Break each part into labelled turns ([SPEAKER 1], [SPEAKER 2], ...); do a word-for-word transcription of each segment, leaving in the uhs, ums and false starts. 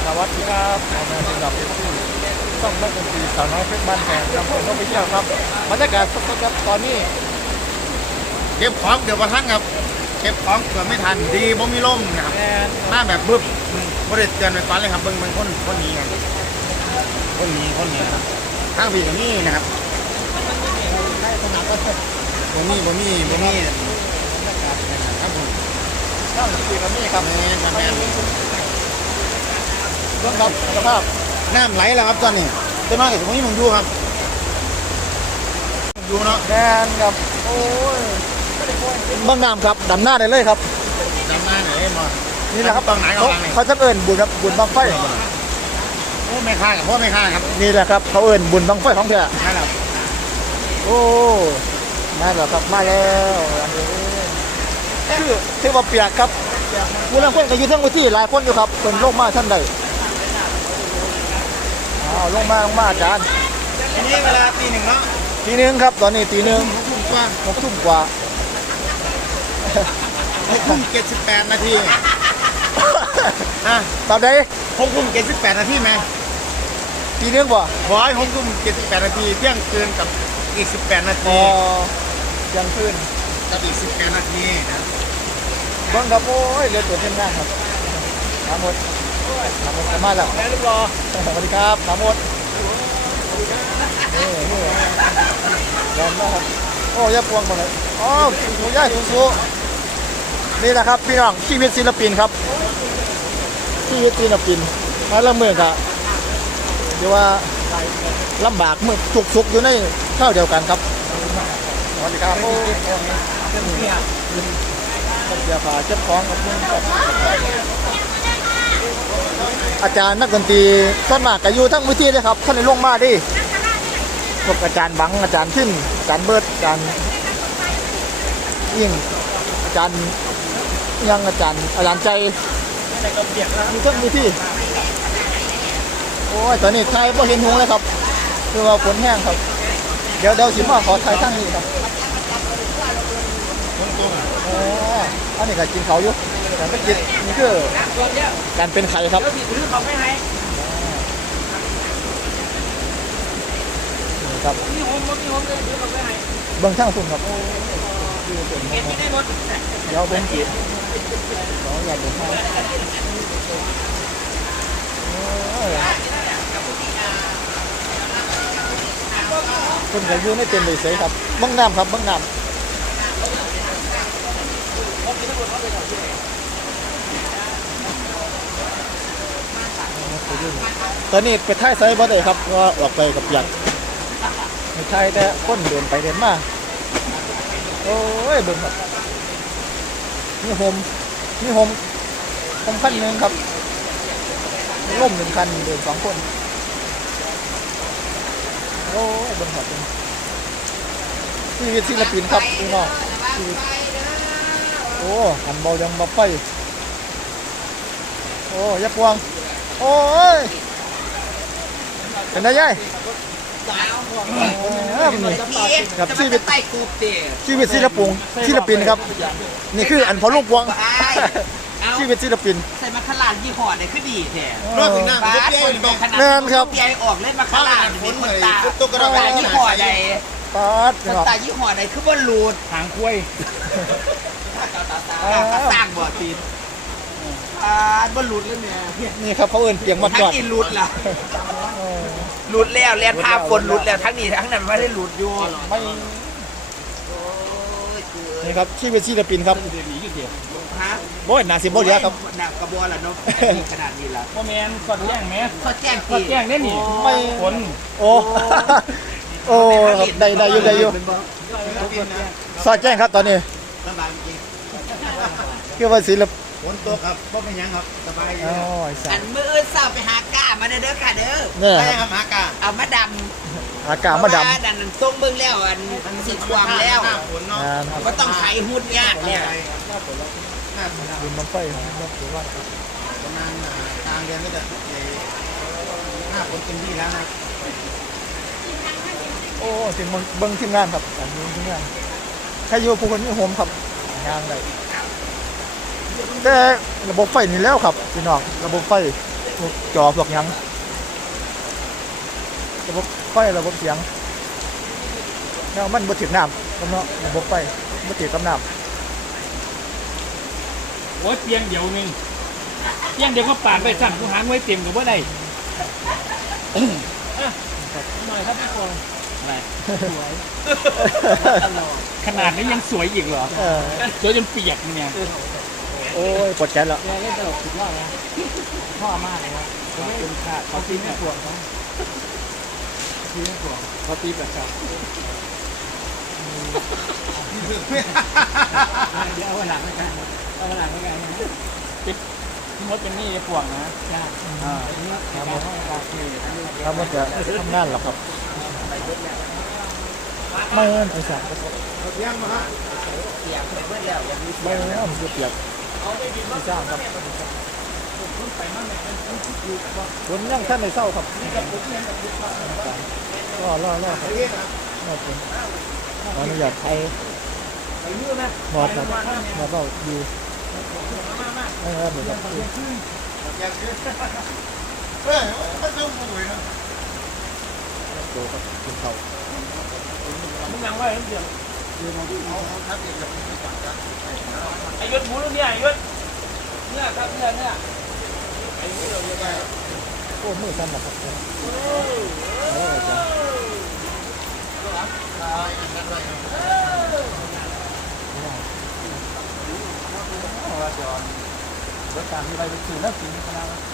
[SPEAKER 1] วัสดีครับผมนายสำหรับที่ต้องนักดนตรีสาวน้อยเพชรบ้านแพงลำเพลินนกพิเชียวครับบรรยากาศสดๆครับตอนนี้
[SPEAKER 2] เก็บของเดี๋ยวประทันครับเก็บของเกิดไม่ทันดีบ่มีลมนะครับ
[SPEAKER 1] แอน
[SPEAKER 2] มาแบบบึ้บบ่ได้เตือนไปก่อนเลยครับเบิ่งเบิ่งคนคนนี้ไงคนนี้คนนี้ครับทางพี่ตรงนี้นะครับบ่มีบ่มีบ่มีครับผม
[SPEAKER 1] ข้างสี่กับนี่ครับ
[SPEAKER 2] แม่นครับแม่น
[SPEAKER 1] เรื่องครับสภาพ
[SPEAKER 2] น้ำไหลแล้วครับตอนนี้จะมากับตรงนี้มึงดูครับดูเนาะ
[SPEAKER 1] แอนครับโอ้ยบางน้ำครับดำหน้าได้เลยครับ
[SPEAKER 2] จำได้ไหนมา
[SPEAKER 1] นี่แหละครับ
[SPEAKER 2] บางไหนกั
[SPEAKER 1] เขา
[SPEAKER 2] บางไหน
[SPEAKER 1] เขาจะเอิญบุญครับบุญบังไฟ
[SPEAKER 2] โอ้ไม่ค่ากับพ่อไม่ค่าครับ
[SPEAKER 1] นี่แหละครับเขาเอิญบุญบังไฟของแท้
[SPEAKER 2] นั่นแหละ
[SPEAKER 1] โอ้มาแล้วครับมาแล้วคือที่ว่าเปียกครับมูลนิธิก็อยู่ทั้งที่หลายคนอยู่ครับเป็นโรคมาท่านใดอ้าวลงมาลงมาอาจารย์
[SPEAKER 2] ทีนี้เวลาตีหนึ่งเนาะ
[SPEAKER 1] ตีหนึ่งครับตอนนี้ตีหนึ่ง
[SPEAKER 2] หกทุ่มกว่า
[SPEAKER 1] หกทุ่มกว่า
[SPEAKER 2] หกทุ่มเจ็ดสิบแปดนาทีอ่ะ
[SPEAKER 1] ตอนใด
[SPEAKER 2] หกทุ่มเจ็ดสิบแปดนาทีไหม
[SPEAKER 1] ตีหนึ่งบ่
[SPEAKER 2] ร้อยหกทุ่มเจ็ดสิบแปดนาทีเที่ยงคืนกับอีกสิบแปดนา
[SPEAKER 1] อ๋
[SPEAKER 2] ที
[SPEAKER 1] อยังขึ้น
[SPEAKER 2] กับอีกสิบแปดนาทีนะ
[SPEAKER 1] เบิ้งครับโอ้ยเรือตัวเต็มหน้าครับสามหมดสามหมดจะมาแล้วแม่ลูกรอสวัสดีครับสามหมดนี่นี่แรงมากครับโอ้ยาพวงหมดเลยอ๋อหนูย่าสูงๆนี่แหละครับพี่น้องชีวิตศิลปินครับชีวิตศิลปินมาละเมืองอะเดี๋ยวว่าลำบากเมื่อสุกๆอยู่ในข้าวเดียวกันครับสวัสดีครับโอ้เสียผ่าเจ็บของกับมึงครับอาจารย์นักดนตรีส่วนมากก็อยู่ทั้งวิธีเลยครับท่านในลงมาดิพวกอาจารย์บังอาจารย์ขึ้นอาจารย์เบิร์ดอาจารย์ยิ่งอาจารย์ยังอาจารย์อาจารย์ใจอยู่ทั้งวิธีโอ้ยตอนนี้ไทยพอเห็นหงเลยครับคือว่าฝนแห้งครับเดี๋ยวเดี๋ยวสิมาขอไทยทั้งนี้ครับโอ้อันนี้ก็กินเขาอยู่แต่ไม่กินนี่คือการเป็นไข่ครับนี่ครับเบื้องช่างสุ่มครับเดี๋ยวเบื้องจีบขออยากดูให้คนก็ยืนไม่เต็มเลยเสยครับเบื้องน้ำครับเบื้องน้ำตอนนี้ไปท้ายไซบ่ได้ครับก็ออกไปกับหยัดไม่ใช่แต่คนเดินไปเดินมาโอ้ยเบิ่งครับนี่โฮมนี่โฮมโฮมขั้นหนึ่งครับล่มหนึ่งคันเดินสองคนโอ้ยเบิ่งครับชีวิตศิลปินครับพี่น้องชีวิตโอ้หันเบายังมาไฟโอ้ยักษ์วงโอ้ยเป็นได้ยัยครับชีวิตชีวิตศิลปินศิลปินครับนี่คืออันพอลูกวงชีวิตศิลปิน
[SPEAKER 3] ใส่มาขลาดยี่ห้อไหนคือดีแท้
[SPEAKER 2] รอบถึงหน้า
[SPEAKER 3] ป้า
[SPEAKER 2] ผมเปี้ย
[SPEAKER 3] คน
[SPEAKER 2] อยู่
[SPEAKER 3] โต
[SPEAKER 2] ตรง
[SPEAKER 3] ขนาด
[SPEAKER 1] แม่นครับ
[SPEAKER 3] เปียออกเล่นมาขลาดเป็นคนตา
[SPEAKER 2] ตุ๊กตา
[SPEAKER 3] ตายี่ห้อใด
[SPEAKER 1] ปาด
[SPEAKER 3] คน
[SPEAKER 1] ครับ
[SPEAKER 3] ตายี่ห้อใดคือว่ารูด
[SPEAKER 1] หางคุ้ย
[SPEAKER 3] ตาสร้างบ่อตีนอ่าว่ารูดแล้วเนี่ย
[SPEAKER 1] นี่ครับเขาเอิ้นเปียงมา
[SPEAKER 3] ทั้
[SPEAKER 1] จ
[SPEAKER 3] ง
[SPEAKER 1] อด
[SPEAKER 3] นี้รูดล่ะรูดแล้วแลนพาคนรูดแล้วทั้งนี้ทั้งนั้นไม่ได้รูดอยู่
[SPEAKER 1] ไม่นี่ครับชีวิตศิลปินครับ
[SPEAKER 3] ฮะ
[SPEAKER 1] โอ้ยนาซิมโบเลียครับ
[SPEAKER 3] หนักกระบอกละเนาะขนาดนี้ละ
[SPEAKER 4] โมเมนสอดแจ้งไหม
[SPEAKER 3] ทอดแจ้ง
[SPEAKER 4] สอดแจ้งได้หนิ
[SPEAKER 1] ไม่
[SPEAKER 4] ผล
[SPEAKER 1] โอ้โอ้ครับได้ได้อยู่ได้อยู่ซอยแจ้งครับตอนนี้
[SPEAKER 2] สบายจริง
[SPEAKER 1] คือว่าศิลป
[SPEAKER 2] ฝนตกครับก็เป็นยังครับสบายอยู่
[SPEAKER 1] อ๋อไอ้สั
[SPEAKER 3] อั
[SPEAKER 1] ต
[SPEAKER 3] น
[SPEAKER 1] ว์
[SPEAKER 3] มืออื่นเศร้าไปหาก้ามาเด้อค่ะเด้อ
[SPEAKER 1] เนี่ย
[SPEAKER 2] ไม่
[SPEAKER 1] ครับ
[SPEAKER 2] ทำหากา
[SPEAKER 3] เอามาด
[SPEAKER 1] อากาศ
[SPEAKER 3] ำ
[SPEAKER 1] มาด
[SPEAKER 3] ดันส่งเบิ่งแล้วอันสิความแล้ว
[SPEAKER 2] หน้าฝน
[SPEAKER 1] ำ
[SPEAKER 2] เนาะ
[SPEAKER 1] งานครับ
[SPEAKER 3] ก็ต้องไถหุ้นยากเนี่ย
[SPEAKER 2] หน้าฝนหน้าฝน
[SPEAKER 1] ดินมันไฟครับถือว่า
[SPEAKER 2] ประมาณกลางเดือนก็จะหน้าฝนเต็มที่แล้วนะ
[SPEAKER 1] โอ้ถึงเบิ้งทีมงานครับอันนี้ทีมงานใครอยู่ผู้คนมีโฮมครับงานเลยแต่ระบบไฟนี่แล้วครับพี่น้องระบบไฟพวกจอพวกหยังระบบไฟระบบเสียงแล้วมันบ่ถึงน้ำครับเนาะระบบไฟบ่ถึงกับน้ำ
[SPEAKER 4] โอ้ยเตียงเดียวหนึงเตียงเดียวก็ปาดไปสั่งกูหางไว้เต็มกับว่าได้หน่อยครับพี่ฟองอะไรสวยขนาดนี้ยังสวยอีกเหรอ
[SPEAKER 1] เออ
[SPEAKER 4] สวยจนเปียกเนี่ย
[SPEAKER 1] โอ้ยปวดแขนแล้ว
[SPEAKER 4] เล่นตลกสุดยอดนะชอบมากเลยนะขอบคุณค่ะเขาตีไม่ปวดเขาตีไม่ปวดเขาตีแบบครับเดี๋ยวเอาหลังไปกันเอาหลังไปกันนะติดมดเป็นนี่ปวดนะอ่าอันนี้ทำให้การคือ
[SPEAKER 1] ครับมันจะทำงานหรอครับไม่เงินไอ้สัตว์
[SPEAKER 2] เที่ยงมาครับ
[SPEAKER 3] เสียงเพื่อนแล้วยังมี
[SPEAKER 1] ไม่เงินมันจะเปียกไม่จ้างครับฝนยังท่านในเศร้าครับรอรอรอครับรอฝนขออนุญาตไทยบอดครับบอดเราอยู่ไม่ครับเดี๋ยวครับ
[SPEAKER 2] เฮ้ยมันเริ่มป่วยนะ
[SPEAKER 1] โตครับคุณเขา
[SPEAKER 4] มึงยังไว้เดี๋ยว
[SPEAKER 2] เอาเอาทับเองกับพี่ก่อนครับ
[SPEAKER 4] ไอ้ยศหมูเนี่ยไอ้ยศเนี่ยครับเนี่ยเนี่ย
[SPEAKER 1] โอ้มือสั่นนะครับโอ้จ้ะรถการมีอะไรเป็นสื่อแล้วกินขนาดนั้น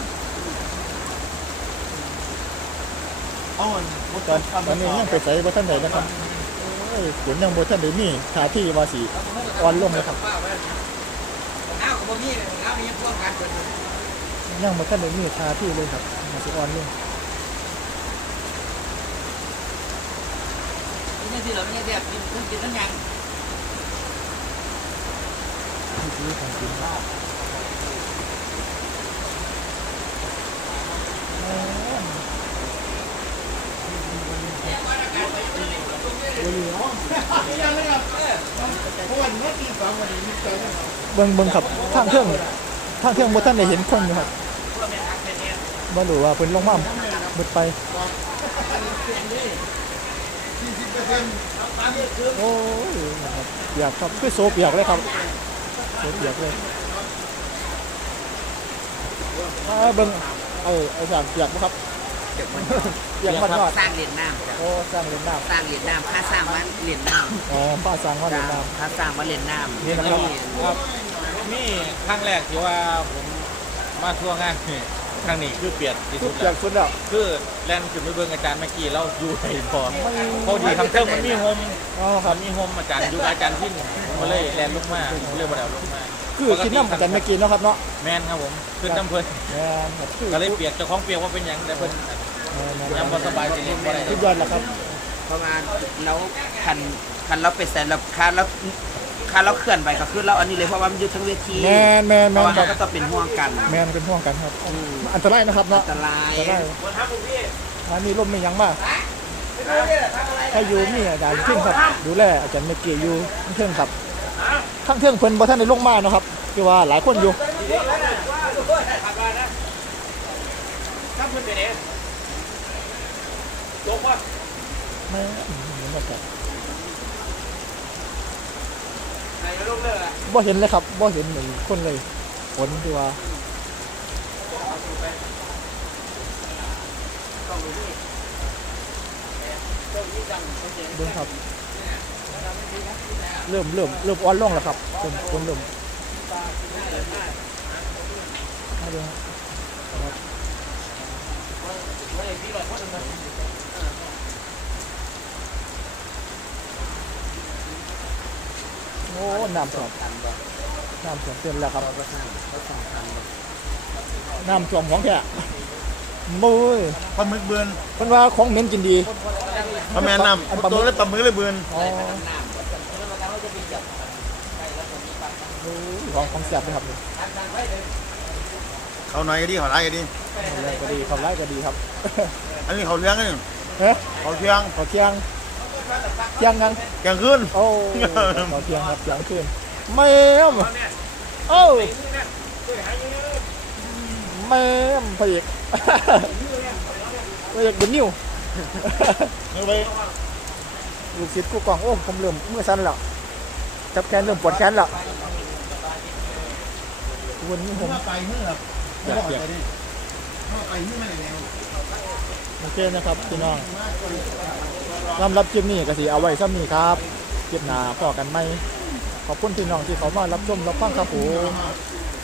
[SPEAKER 2] เอาอัน
[SPEAKER 1] ตอนตอนนี้ยังไปใส่บ่ท่านใดนะครับเอ้ยฝนยังบ่ท่านใดมีท่าที่ว่าสิอ่อนลงเลยครับ
[SPEAKER 3] อ้าวกับพี่แล้วมีพวกกันเกิด
[SPEAKER 1] ยังบ่ท่านใดมีท่าที่เลยครับมันสิอ่อนลง
[SPEAKER 3] นี่สิเราไม่ได้แบบกินกินกินทั้งยัง
[SPEAKER 1] ที่ที่ของกินเบิ่งเบิ่งครับทางเครื่องทางเครื่องบ่ท่านได้เห็นคนอยู่ครับบ่รู้ว่าเพิ่นลงมาเบิดไปโอ้ยนะครับเปียกครับคือโซเปียกเลยครับโซเปียกเลยอ่าเบิ่งเออไอ้สามเปียกบ่ครับเปียกมันยอด
[SPEAKER 3] สร้างเหรียญน้ำ
[SPEAKER 1] โอ้สร้างเล่นน้
[SPEAKER 3] สร้างเหรียญน้ำค่าสร้างมันเหรียญน้
[SPEAKER 1] ำอ๋อป้าสร้างว่า
[SPEAKER 3] ำ
[SPEAKER 1] เล่นน้
[SPEAKER 3] ค่าสร้างมันเหรียญน้ำ
[SPEAKER 1] นี่นะครับ
[SPEAKER 4] ครับนี่ครั้งแรกที่ว่าผมมาทั่วงานนี่ครั้งนี้คือเปลี่ยนที่
[SPEAKER 1] ำทุ
[SPEAKER 4] สุ
[SPEAKER 1] ก
[SPEAKER 4] ด
[SPEAKER 1] เปีย
[SPEAKER 4] แล้
[SPEAKER 1] ก
[SPEAKER 4] ว
[SPEAKER 1] สุดแล้ว
[SPEAKER 4] คือแลนขึ้นไปเบิ่งอาจารย์เมื่อกี้เราอยู่ในพอพอดีทางเทิงมันมีโฮม
[SPEAKER 1] อ๋อค
[SPEAKER 4] มั
[SPEAKER 1] รับ
[SPEAKER 4] นมีโฮมอาจารย์อยู่กับอาจารย์ที่ผมก็เลยแลนลงมาผมเลยมาแล้วลงมา
[SPEAKER 1] คือกินน้ำกันไม่กินเนาะครับเนาะ
[SPEAKER 4] แม่นครับผมขึ้นน้ำเพิ่น
[SPEAKER 1] แม่นครับคือ
[SPEAKER 4] ก็เลยเปียกเจ้าของเปียกว่าเป็นหยังแต่เพิ่น
[SPEAKER 1] แม่น
[SPEAKER 4] ยังบ่สบายสิเล่นบ่ได้
[SPEAKER 1] สุดยอดแล้วครับ
[SPEAKER 3] ประมาณแล้วคันคันเราไปแสนเราคันเราคันเราเคลื่อนไปก็คือเราอันนี้เลยเพราะว่ามันอยู่ทั้งเวที
[SPEAKER 1] แม่นแม่น
[SPEAKER 3] เพ
[SPEAKER 1] แม่
[SPEAKER 3] ราะ
[SPEAKER 1] น
[SPEAKER 3] ว่า
[SPEAKER 1] ครั
[SPEAKER 3] เรา
[SPEAKER 1] บ
[SPEAKER 3] ก็ต้องเป็นห่วงกัน
[SPEAKER 1] แม่นเป็นห่วงกันครับอันตรายนะครับเนาะ
[SPEAKER 3] อันตราย
[SPEAKER 1] อันตรายอันนี้ลมไม่ยั้งมากถ้าอยู่นี่อาจารย์เพ่งครับดูแลอาจารย์เมเกีอยู่เพ่งครับข้างเทิงเพิ่นบ่ท่านได้ลงมาเนาะครับคือว่าหลายคนอยู่
[SPEAKER 4] ถ้าเพิ่นไปไหนลงว่า
[SPEAKER 1] ไม่เห็นว่าจะ
[SPEAKER 4] ไหนลงเลยอ่ะ
[SPEAKER 1] บ่เห็นเลยครับบ่เห็นเหมือนคนเลยฝนคือว่าเบิ่งครับเริ่มเริ่มเริ่มอ่อนลงแล้วครับฝนฝนเริ่มมาดูครับโอ้น้ำท่วมน้ำท่วมเต็มแล้วครับน้ำท่วมของแท้บุ้ย
[SPEAKER 2] ปลาหมึกเบือน
[SPEAKER 1] เพิ่นว่าของเหม็นกินดี
[SPEAKER 2] ปลาแม่น้ำตัวเลยปลาหมึกเลยเบือน
[SPEAKER 1] อ๋อโอ้ยของของแซ่บเลยครับนี่
[SPEAKER 2] เขาหน่อยก็ดีเขาไรก็ดี
[SPEAKER 1] เอาเลยก็ดีความร้ายก็ดีครับ
[SPEAKER 2] อันนี้เขาเลี้ยงกัน
[SPEAKER 1] เฮ้ย
[SPEAKER 2] เขาเที่ยง
[SPEAKER 1] ขอเที่ยงเที่ยงกัน
[SPEAKER 2] แกงขึ้น
[SPEAKER 1] โอ้ขอเที่ยงครับเที่ยงคืนไม่ครับเอ้าแม่มพระเอก พระเอกเดนิว
[SPEAKER 2] เอาไป
[SPEAKER 1] ลูกศิษย์กูกองโอ้ผมเริ่มมือสั่นแล้วจับแขนเริ่มปวดแขนแล้ววันนี้ผม
[SPEAKER 2] ว่าไปเมื่อครับ
[SPEAKER 1] อยากอยาก
[SPEAKER 2] ว่าไปเมื่อไม่ได้แล้ว
[SPEAKER 1] โอเคนะครับพี่น้องสำหรับคลิปนี้ก็สิเอาไว้ซ้ำนี้ครับคลิปหน้าพอกันไหมขอบคุณพี่น้องที่เขามารับชมรับฟังครับผม